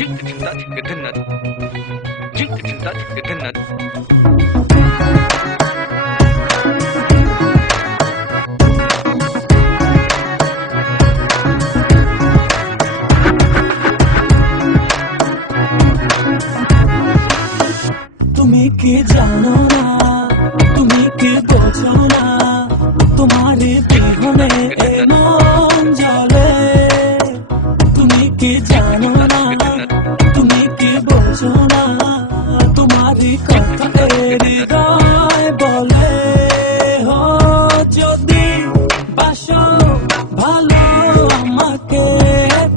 তুমি কি জানো না, তুমি কি বোঝো না, তোমার বিহনে এ মন জ্বলে। তুমি কি জানো না, তুমি কি বোঝো না, তোমার কথা হৃদয় বলে। হো যদি বাসো ভালো আমাকে,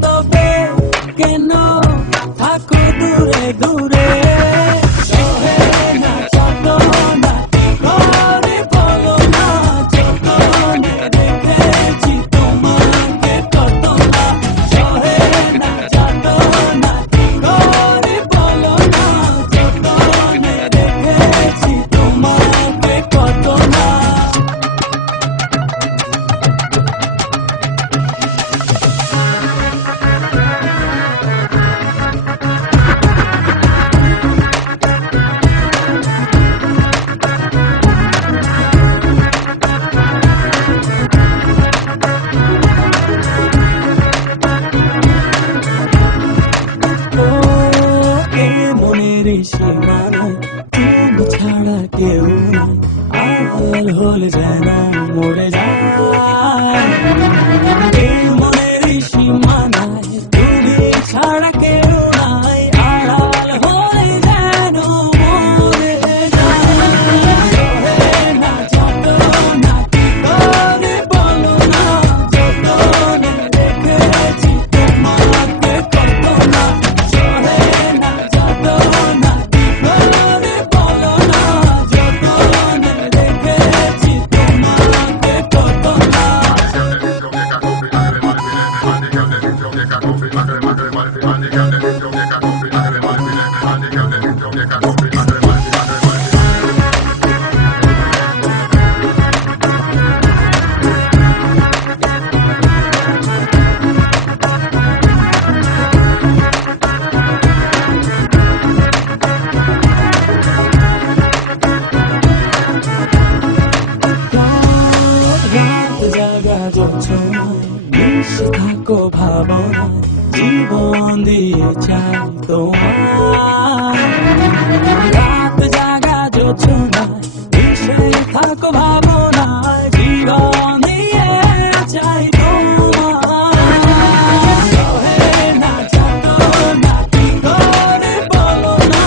তবে কেন থাকো দূরে দূরে। তুমি ছাড়া কেউ নাই, আড়াল হলে যেন মরে যায়। মনের সীমানায় তুমি ছাড়া কেউ নাই, আড়াল হলে যেন মরে যায়। না যত না কি করে বলো না, যতনে রেখেছি তোমাকে কত না। চলে না যত না থাকো ভাবনা, জীবন দিয়ে চাই তোমার। রাত জাগা যোচনা, মিশে থাকো ভাবনা, জীবন দিয়ে চাই তোমার। না যত না কি করে বলো না,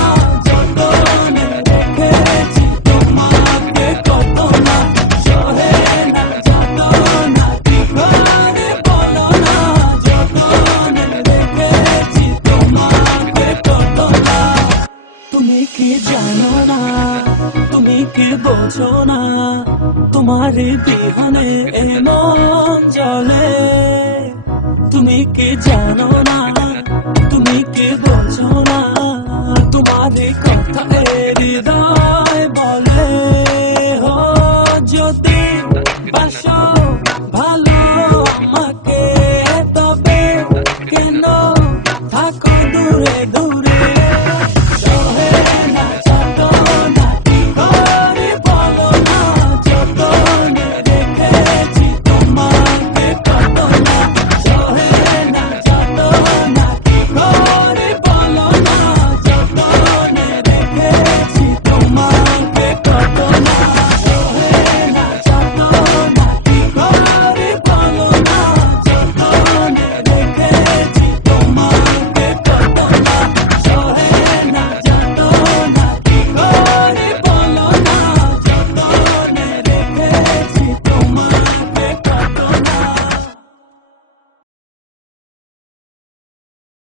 যতনে রেখেছি তোমাকে কত না। চলে না যত না কি করে বলো না, যতনে রেখেছি তোমাকে কত না। তুমি কি জানো না, তুমি কি বোঝো না, তোমার বিহনে এ মন জ্বলে। তুমি কি জানো না, তুমি কি বোঝো না, তোমার কথা হৃদয় বলে। হো যদি বাসো ভালো আমাকে, তবে কেন থাকো দূরে দূরে।